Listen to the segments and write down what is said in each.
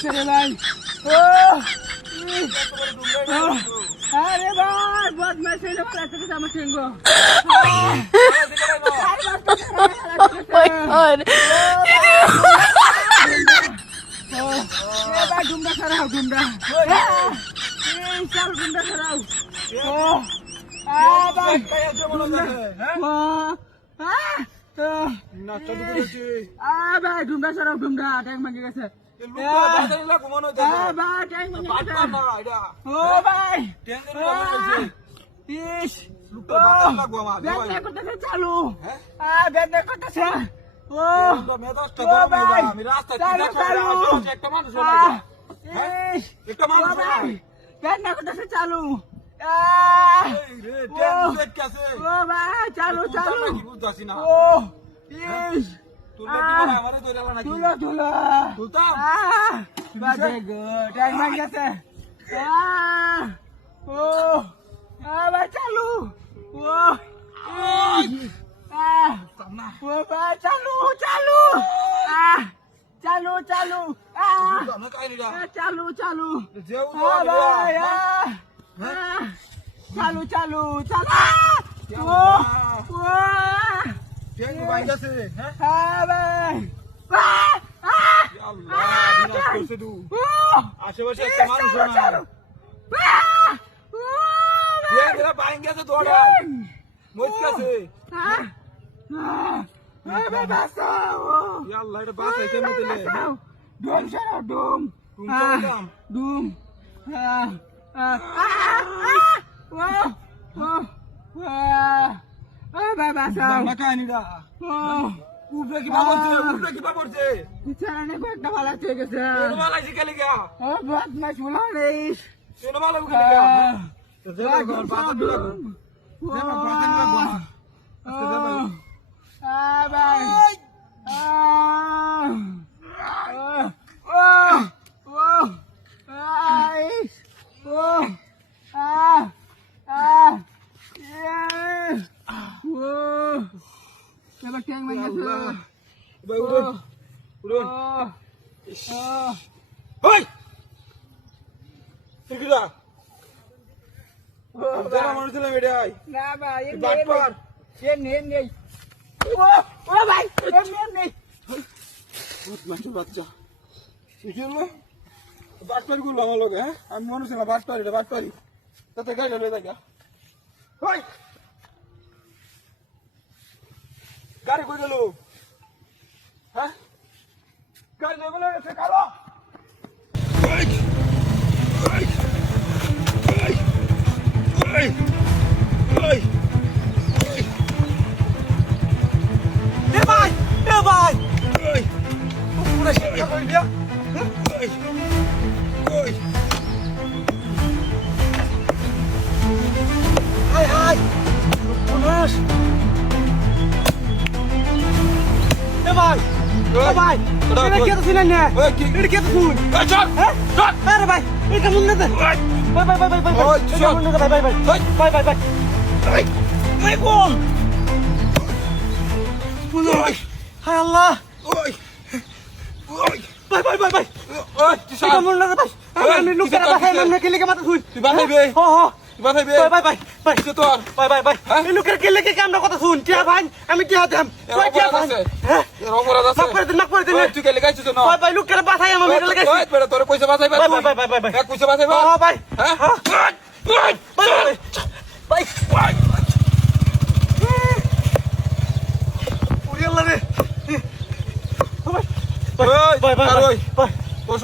গেছে রে ভাই। আরে ভাই বদমাইশ হইলো পালাতে আমার সিংহ। ভাই ডুমরা ছাড়াও ডুমরা চাল ডুমরা ছাড়াও। ভাই ডুমরা ছাড়াও ডুমরা ট্যাং ভাঙে গেছে। চালু করতেছে চালু চালু চালু চালু চালু চালু চালু চালু চালু চালু চালু চালু আশেপাশে একটা মানুষ বাচ্চা বাটপারি গুলো আমার লোক। হ্যাঁ আমি মনে ছিলাম বাটপারি তাতে গাড়ি হয়ে দেখা গাড়ি কই গেল? হ্যাঁ গাড়ি লেগে গেছে কালো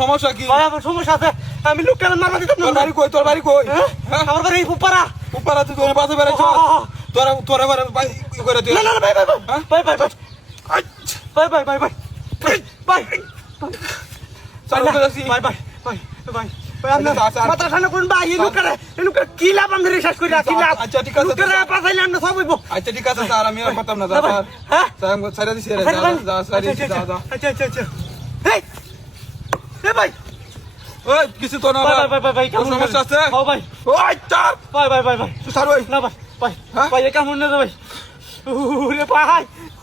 সমস্যা কি? সমস্যা আছে। আমি লোকটা মারা দিতাম না। তোর বাড়ি কই? আমার বাড়ি উপপাড়া। উপপাড়া তুই তোর পাশে বেড়াইছ। তোরা তোরা করে তুই। না না ভাই ভাই ভাই ভাই ভাই ভাই ভাই ভাই ভাই ভাই চালু করেছি। ভাই ভাই ভাই ভাই মাথা ঠান্ডা করুন ভাই। এই লোকটা কি লাভ আমরা রিসার্চ করি? কি লাভ? আচ্ছা ঠিক আছে। লোকটা পাঠাইলে আমরা সব হইব। আচ্ছা ঠিক আছে স্যার আমি আর করতাম না স্যার। হ্যাঁ স্যার সাইরা দিছি রে। যা। আচ্ছা আচ্ছা আচ্ছা। এই এ ভাই ওই কিছু তো না ভাই সমস্যা আছে? ও ভাই ওই চার ভাই ভাই ভাই ভাই স্যার ওই না ভাই ভাই ভাই এ কেমন না ভাই? ওরে ভাই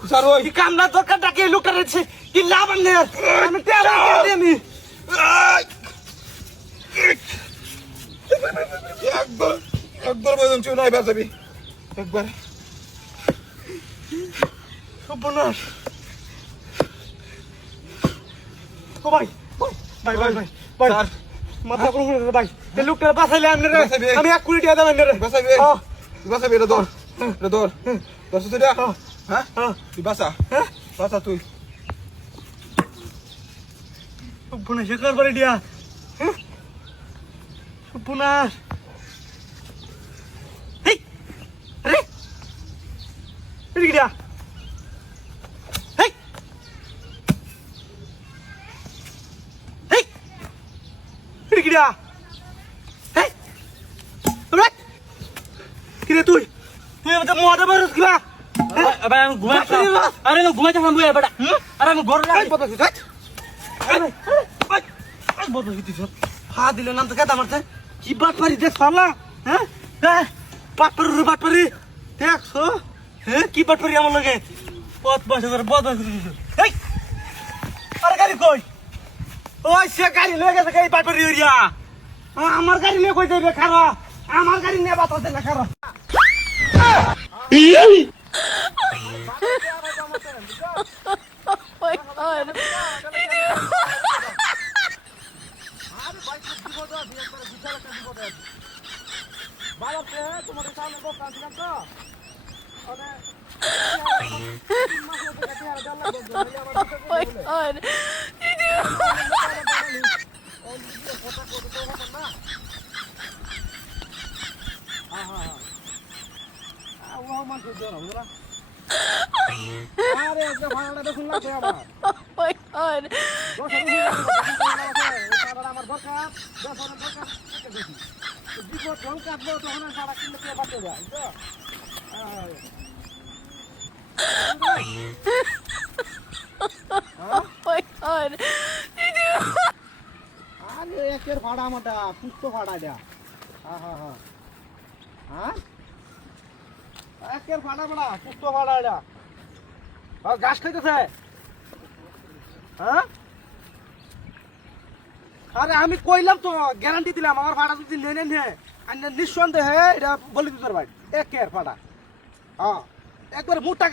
স্যার ওই কামলা দরকার ডাকে লোকটা রয়েছে কি লাভ আমি টেরা দিই আমি একবার একবার বললাম তুই নাই বাঁচাবি একবার সর্বনাশ ও ভাই ভাই ভাই ভাই ভাই স্যার মাথা পুরো ঘুরে ভাই এই লোকটা বাঁচাইলে আমি 1 কোটি টাকা দেবেন রে বাঁচাবি বাঁচাবি রে ধর ধরছ তুই হ্যাঁ তুই বাঁচা বাঁচা তুই সর্বনাশ কার বাড়ি দিয়া সর্বনাশ হেই আরে এদিকে দিয়া হেই হেই এদিকে দিয়া হেই তোরা কিরে তুই আমাদের মোটা বারস কিবা আরে আমি ঘুমাইতে আরে আমি ঘুমাইতে থামবো বেটা আরে আমি ঘরে যাই পতা তুই বড় হইতিস ফা দিলে নাম তো কেদা মারতে কি বাট পারি দেখ সালা হ্যাঁ হ্যাঁ বাট পারি দেখছো হ্যাঁ কি বাট পারি আমার লাগে পথ বসে করে বদ এই আরে গাড়ি কই ওই সে গাড়ি লয়ে গেছে গাড়ি বাট পারি এরিয়া আমার গাড়ি নিয়ে কই যাবে খারা আমার গাড়ি নিয়ে বাতা দে না খারা my god. Oh my god. Oh my god. Oh my god. আরে একের ভাড়া আমাটা পুষ্প ভাড়া দেয়া হ্যাঁ একের ভাড়া ভাড়া পুষ্প ভাড়া দেয়া ঘাস খাইতেছে হ্যাঁ আরে আমি কইলাম তো গ্যারান্টি দিলাম আমার ভাড়া যদি নেনে নে নিঃসন্দেহে এটা বলে দিতে ভাই একের ভাড়া হ্যাঁ একবারে মোটা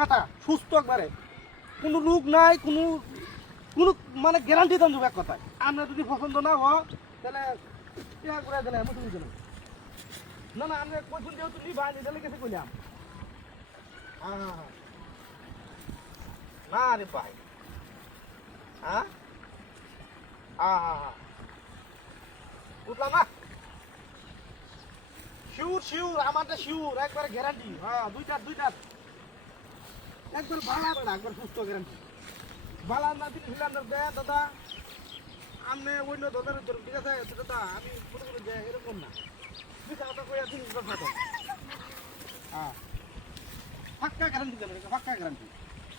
কাটা সুস্থ একবারে কোনো রোগ নাই কোনো মানে গ্যারান্টি দাম দেবো এক কথায় আপনার যদি পছন্দ না হয় তাহলে করে দিলে না আমি কইছুন যেহেতু নিবা নিতে গেছে কইলাম না রে ভাই হ্যাঁ উঠলাম না শিউর আমারটা শিউর একবারে গ্যারান্টি হ্যাঁ দুইটার একবার ভালো বেড়া একবার সুস্থ গ্যারান্টি ভালো না দিন ছিলাম দেন দাদা আমি অন্য দাদার ঠিক আছে দাদা আমি মনে করি যে এরকম না হ্যাঁ পাক্কা গ্যারান্টি দেবেন পাক্কা গ্যারান্টি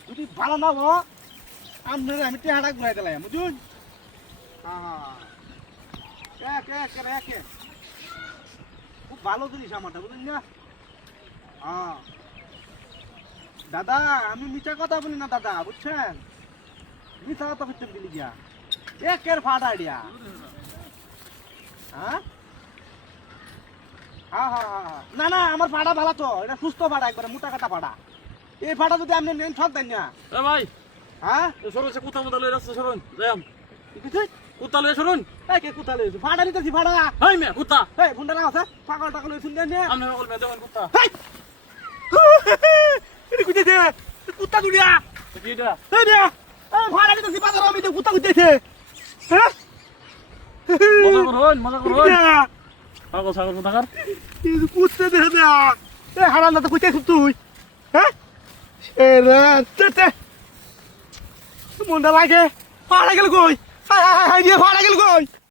যদি ভালো না হো আপনার আমি টেহাটা ঘুরাই দিলাম বুঝুন একে খুব ভালো জিনিস আমারটা বুঝুন না হ্যাঁ দাদা আমি মিথ্যা কথা বলি না দাদা বুঝছেন মিথ্যা কথা বলতে দিলি গিয়া একের ফাটা আইডিয়া হ্যাঁ না না আমার ভাড়া ভালো তো এটা সুস্থ ভাড়া একবারে মোটা কাটা ভাড়া এই ভাড়া যদি আপনি নেন সব দেন না ভাই হ্যাঁ সরুন সে কুত্তা মতো লয়ে রাস্তা সরুন যাম কিছু কুত্তা লয়ে সরুন কে কুত্তা লইছো ভাড়া নিতেছি ভাড়া হাই মে কুত্তা এই ফোনটা না আছে পাগল টাকা লইছুন দেন আমি বল মে দেন কুত্তা এটা কুত্তা কুত্তা দুনিয়া কিটা এই দিয়া এই ভাড়া নিতেছি বাজার আমি কুত্তা কুত্তাইছে হ্যাঁ মজা করুন পাগল ছাগল কোথাকার এই কুত্তা দে না এই হারান না তো কুত্তাইছ তুই হ্যাঁ এ রে মনটা লাগে ভাড়া গেল কই হাই দিয়ে ভাড়া গেল কই